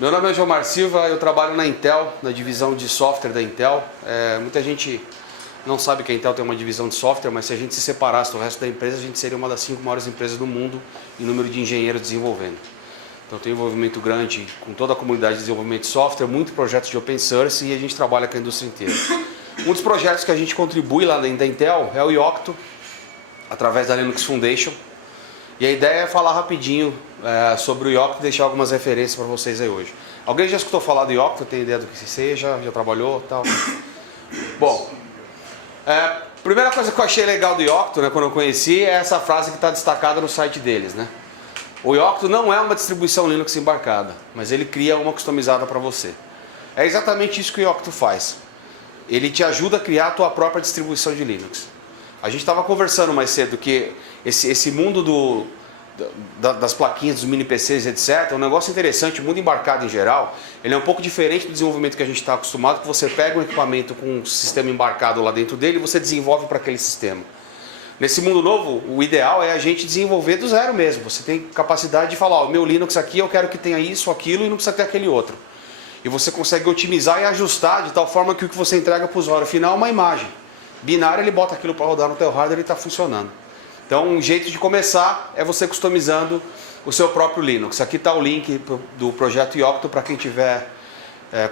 Meu nome é Jomar Silva, eu trabalho na Intel, na divisão de software da Intel. Muita gente não sabe que a Intel tem uma divisão de software, mas se a gente se separasse do resto da empresa, a gente seria uma das 5 maiores empresas do mundo em número de engenheiros desenvolvendo. Então tem um envolvimento grande com toda a comunidade de desenvolvimento de software, muitos projetos de open source e a gente trabalha com a indústria inteira. Um dos projetos que a gente contribui lá dentro da Intel é o Yocto, através da Linux Foundation. E a ideia é falar rapidinho sobre o Yocto e deixar algumas referências para vocês aí hoje. Alguém já escutou falar do Yocto? Tem ideia do que seja? Já trabalhou? Tal? Bom, primeira coisa que eu achei legal do Yocto, quando eu conheci, é essa frase que está destacada no site deles. O Yocto não é uma distribuição Linux embarcada, mas ele cria uma customizada para você. É exatamente isso que o Yocto faz. Ele te ajuda a criar a tua própria distribuição de Linux. A gente estava conversando mais cedo que esse mundo das plaquinhas, dos mini PCs, etc. É um negócio interessante. O mundo embarcado em geral, ele é um pouco diferente do desenvolvimento que a gente está acostumado, que você pega um equipamento com um sistema embarcado lá dentro dele e você desenvolve para aquele sistema. Nesse mundo novo, o ideal é a gente desenvolver do zero mesmo. Você tem capacidade de falar, o meu Linux aqui eu quero que tenha isso, aquilo e não precisa ter aquele outro. E você consegue otimizar e ajustar de tal forma que o que você entrega para o usuário final é uma imagem. Binário, ele bota aquilo para rodar no teu hardware e está funcionando. Então, um jeito de começar é você customizando o seu próprio Linux. Aqui está o link do projeto Yocto para quem tiver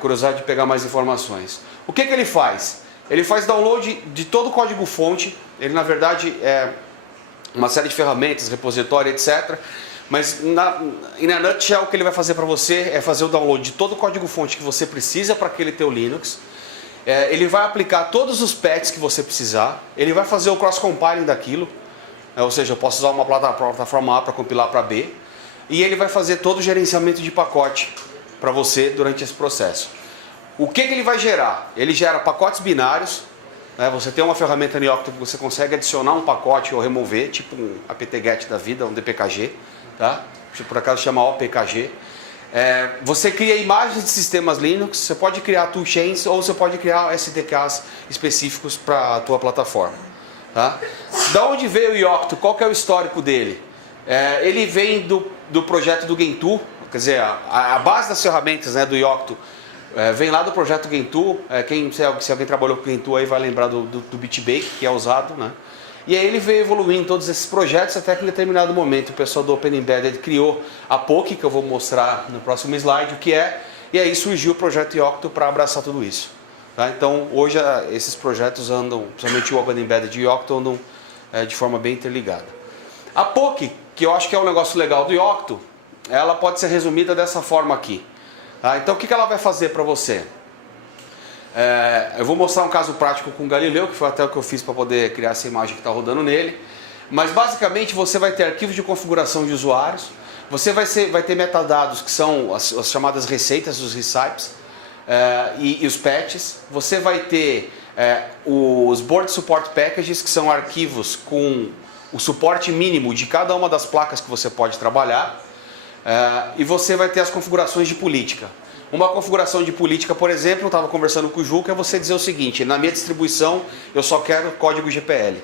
curiosidade de pegar mais informações. O que ele faz? Ele faz download de todo o código-fonte. Ele, na verdade, é uma série de ferramentas, repositório, etc. Mas, in a nutshell, o que ele vai fazer para você é fazer o download de todo o código-fonte que você precisa para aquele teu Linux. Ele vai aplicar todos os patches que você precisar. Ele vai fazer o cross-compiling daquilo. Ou seja, eu posso usar uma plataforma A para compilar para B. E ele vai fazer todo o gerenciamento de pacote para você durante esse processo. O que ele vai gerar? Ele gera pacotes binários. Você tem uma ferramenta no Yocto que você consegue adicionar um pacote ou remover, tipo um apt-get da vida, um dpkg. Tá? Por acaso chama opkg. Você cria imagens de sistemas Linux, você pode criar toolchains ou você pode criar SDKs específicos para a tua plataforma. Tá? Da onde veio o Yocto? Qual que é o histórico dele? Ele vem do projeto do Gentoo, quer dizer, a base das ferramentas do Yocto vem lá do projeto Gentoo. Se alguém trabalhou com Gentoo aí vai lembrar do Bitbake, que é usado. E aí ele veio evoluindo todos esses projetos até que em determinado momento o pessoal do Open Embedded criou a POC, que eu vou mostrar no próximo slide o que é, e aí surgiu o projeto Yocto para abraçar tudo isso. Tá? Então hoje esses projetos andam, principalmente o Open Embedded e o Yocto, andam de forma bem interligada. A POC, que eu acho que é um negócio legal do Yocto, ela pode ser resumida dessa forma aqui. Tá? Então o que ela vai fazer para você? Eu vou mostrar um caso prático com o Galileu, que foi até o que eu fiz para poder criar essa imagem que está rodando nele. Mas basicamente você vai ter arquivos de configuração de usuários, você vai ter metadados que são as chamadas receitas, os recipes, e os patches. Você vai ter os Board Support Packages, que são arquivos com o suporte mínimo de cada uma das placas que você pode trabalhar. E você vai ter as configurações de política. Uma configuração de política, por exemplo, eu estava conversando com o Ju, que é você dizer o seguinte: na minha distribuição eu só quero código GPL.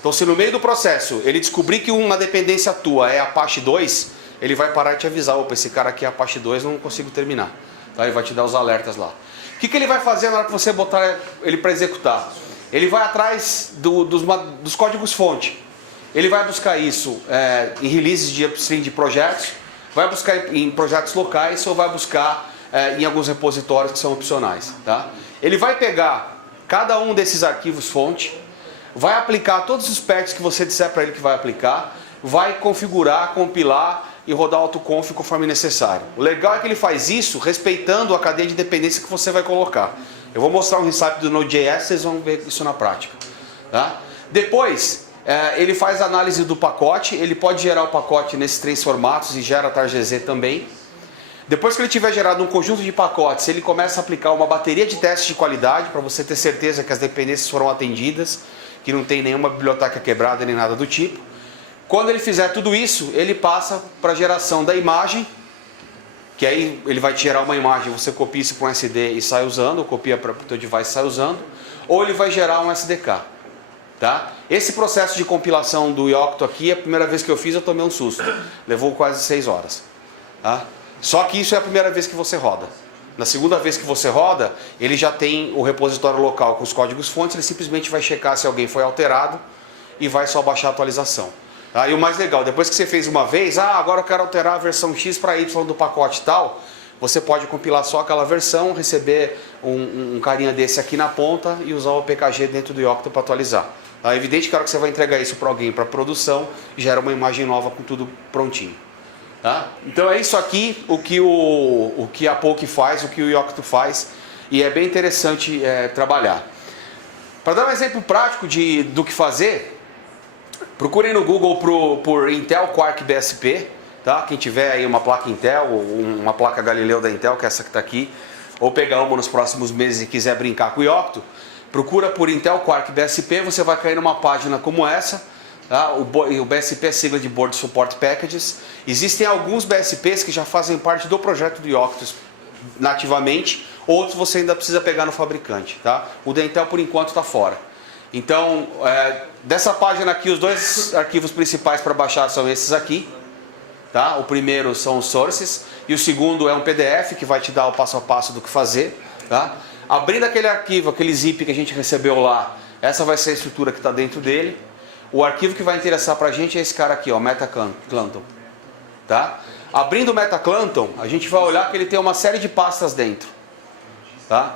Então se no meio do processo ele descobrir que uma dependência tua é Apache 2, ele vai parar e te avisar: opa, esse cara aqui é Apache 2, não consigo terminar. Tá? Ele vai te dar os alertas lá. O que ele vai fazer na hora que você botar ele para executar? Ele vai atrás dos códigos fonte. Ele vai buscar isso em releases de upstream de projetos, vai buscar em projetos locais ou vai buscar em alguns repositórios que são opcionais. Tá? Ele vai pegar cada um desses arquivos fonte, vai aplicar todos os patches que você disser para ele que vai aplicar, vai configurar, compilar e rodar autoconf conforme necessário. O legal é que ele faz isso respeitando a cadeia de dependência que você vai colocar. Eu vou mostrar um recipe do Node.js, vocês vão ver isso na prática. Tá? Depois, ele faz a análise do pacote, ele pode gerar o pacote nesses 3 formatos e gera targz também. Depois que ele tiver gerado um conjunto de pacotes, ele começa a aplicar uma bateria de testes de qualidade para você ter certeza que as dependências foram atendidas, que não tem nenhuma biblioteca quebrada nem nada do tipo. Quando ele fizer tudo isso, ele passa para a geração da imagem, que aí ele vai te gerar uma imagem, você copia isso para um SD e sai usando, ou copia para o teu device e sai usando, ou ele vai gerar um SDK. Tá? Esse processo de compilação do Yocto aqui, a primeira vez que eu fiz eu tomei um susto, levou quase 6 horas. Tá? Só que isso é a primeira vez que você roda. Na segunda vez que você roda, ele já tem o repositório local com os códigos fontes, ele simplesmente vai checar se alguém foi alterado e vai só baixar a atualização. Tá? E o mais legal, depois que você fez uma vez, agora eu quero alterar a versão X para Y do pacote tal, você pode compilar só aquela versão, receber um carinha desse aqui na ponta e usar o PKG dentro do Yocto para atualizar. É evidente que a hora que você vai entregar isso para alguém para produção, gera uma imagem nova com tudo prontinho. Tá? Então é isso aqui o que a Poke faz, o que o Yocto faz, e é bem interessante trabalhar. Para dar um exemplo prático do que fazer, procurem no Google por Intel Quark BSP, tá? Quem tiver aí uma placa Intel ou uma placa Galileu da Intel, que é essa que está aqui, ou pegar uma nos próximos meses e quiser brincar com o Yocto, procura por Intel Quark BSP, você vai cair numa página como essa. Tá? O BSP é sigla de Board Support Packages. Existem alguns BSPs que já fazem parte do projeto do Yocto nativamente, outros você ainda precisa pegar no fabricante. Tá? O da Intel por enquanto está fora. Então, dessa página aqui, os dois arquivos principais para baixar são esses aqui. Tá? O primeiro são os sources e o segundo é um PDF que vai te dar o passo a passo do que fazer. Tá? Abrindo aquele arquivo, aquele zip que a gente recebeu lá, essa vai ser a estrutura que está dentro dele. O arquivo que vai interessar para a gente é esse cara aqui, ó, MetaClanton. Tá? Abrindo o MetaClanton, a gente vai olhar que ele tem uma série de pastas dentro. Tá?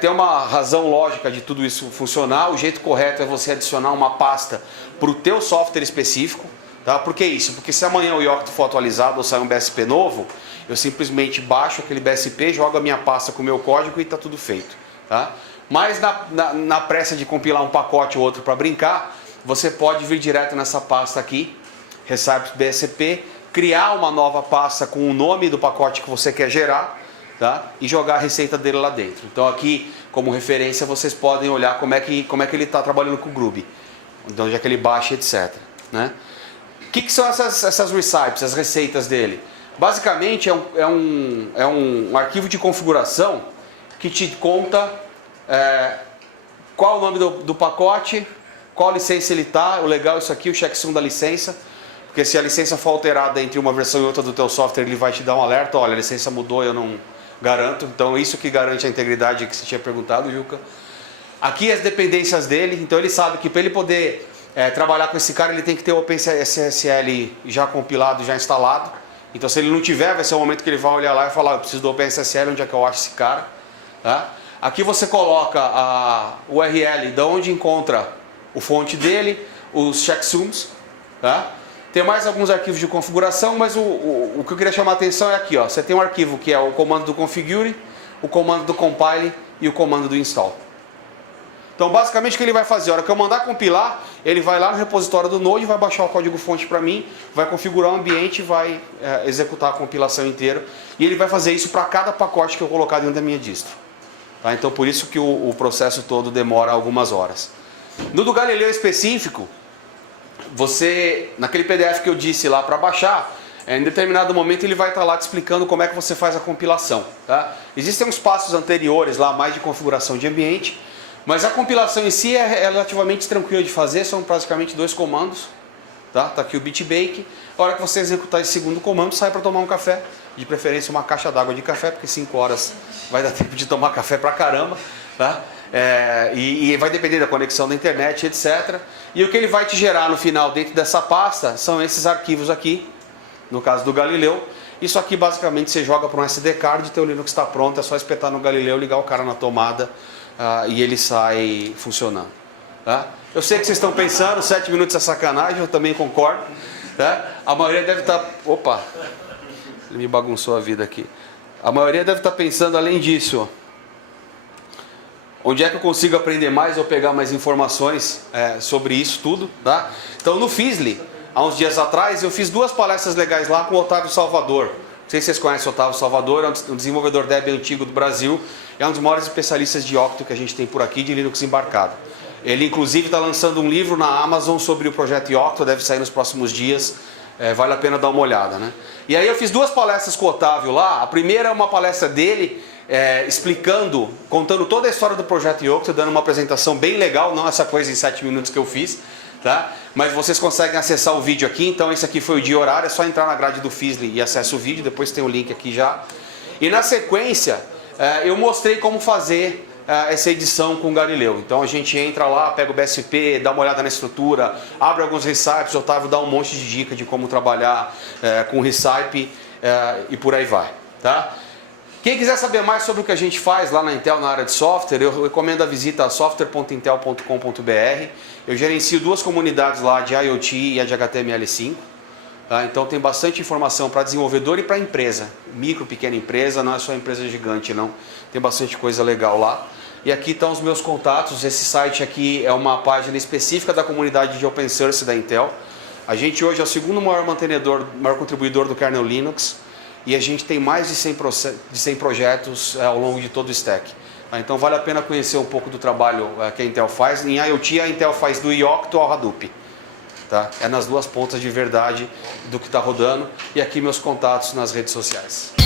Tem uma razão lógica de tudo isso funcionar. O jeito correto é você adicionar uma pasta para o teu software específico. Tá? Por que isso? Porque se amanhã o Yocto for atualizado ou sair um BSP novo, eu simplesmente baixo aquele BSP, jogo a minha pasta com o meu código e está tudo feito. Tá? Mas na pressa de compilar um pacote ou outro para brincar, você pode vir direto nessa pasta aqui, Recipes BSP, criar uma nova pasta com o nome do pacote que você quer gerar, tá? E jogar a receita dele lá dentro. Então aqui, como referência, vocês podem olhar como é que ele está trabalhando com o Groovy, de onde é que ele baixa, etc. Né? O que são essas recipes, as receitas dele? Basicamente é um arquivo de configuração que te conta qual o nome do pacote, qual licença ele está. O legal é isso aqui, o checksum da licença, porque se a licença for alterada entre uma versão e outra do teu software, ele vai te dar um alerta, olha, a licença mudou, eu não garanto. Então isso que garante a integridade que você tinha perguntado, Juca. Aqui as dependências dele, então ele sabe que para ele poder trabalhar com esse cara, ele tem que ter o OpenSSL já compilado, já instalado. Então se ele não tiver, vai ser o momento que ele vai olhar lá e falar, eu preciso do OpenSSL, onde é que eu acho esse cara? Tá? Aqui você coloca a URL de onde encontra o fonte dele, os checksums, tá? Tem mais alguns arquivos de configuração, mas o que eu queria chamar a atenção é aqui, ó. Você tem um arquivo que é o comando do configure, o comando do compile e o comando do install. Então basicamente o que ele vai fazer, a hora que eu mandar compilar, ele vai lá no repositório do Node, vai baixar o código fonte para mim, vai configurar o ambiente e vai executar a compilação inteira. E ele vai fazer isso para cada pacote que eu colocar dentro da minha distro. Tá? Então por isso que o processo todo demora algumas horas. No do Galileu específico, você, naquele PDF que eu disse lá para baixar, em determinado momento ele vai estar lá te explicando como é que você faz a compilação. Tá? Existem uns passos anteriores lá, mais de configuração de ambiente, mas a compilação em si é relativamente tranquila de fazer, são praticamente 2 comandos. Tá aqui o bitbake. A hora que você executar esse segundo comando, sai para tomar um café, de preferência uma caixa d'água de café, porque 5 horas vai dar tempo de tomar café pra caramba. Tá? E vai depender da conexão da internet, etc. E o que ele vai te gerar no final dentro dessa pasta são esses arquivos aqui, no caso do Galileu. Isso aqui basicamente você joga para um SD card, teu Linux está pronto, é só espetar no Galileu, ligar o cara na tomada e ele sai funcionando. Tá? Eu sei que vocês estão pensando, 7 minutos é sacanagem, eu também concordo. Tá? A maioria deve estar... Opa, ele me bagunçou a vida aqui. A maioria deve estar pensando além disso, ó. Onde é que eu consigo aprender mais ou pegar mais informações sobre isso tudo, tá? Então no Fizzly, há uns dias atrás, eu fiz 2 palestras legais lá com o Otávio Salvador. Não sei se vocês conhecem o Otávio Salvador, é um desenvolvedor Debian antigo do Brasil, é um dos maiores especialistas de Yocto que a gente tem por aqui, de Linux embarcado. Ele inclusive está lançando um livro na Amazon sobre o projeto Yocto, deve sair nos próximos dias, vale a pena dar uma olhada, né? E aí eu fiz 2 palestras com o Otávio lá. A primeira é uma palestra dele, explicando, contando toda a história do projeto Yocto, dando uma apresentação bem legal, não essa coisa em 7 minutos que eu fiz, tá? Mas vocês conseguem acessar o vídeo aqui, então esse aqui foi o dia e horário, é só entrar na grade do Feasly e acessa o vídeo, depois tem o link aqui já. E na sequência, eu mostrei como fazer essa edição com o Galileu. Então a gente entra lá, pega o BSP, dá uma olhada na estrutura, abre alguns recipes, o Otávio dá um monte de dica de como trabalhar com recipe e por aí vai, tá? Quem quiser saber mais sobre o que a gente faz lá na Intel na área de software, eu recomendo a visita a software.intel.com.br. Eu gerencio 2 comunidades lá, de IoT e a de HTML5. Tá? Então tem bastante informação para desenvolvedor e para empresa. Micro, pequena empresa, não é só empresa gigante não. Tem bastante coisa legal lá. E aqui estão os meus contatos. Esse site aqui é uma página específica da comunidade de Open Source da Intel. A gente hoje é o segundo maior contribuidor do kernel Linux. E a gente tem mais de 100 projetos ao longo de todo o stack. Então vale a pena conhecer um pouco do trabalho que a Intel faz. Em IoT a Intel faz do Yocto ao Hadoop. Tá? É nas duas pontas de verdade do que está rodando. E aqui meus contatos nas redes sociais.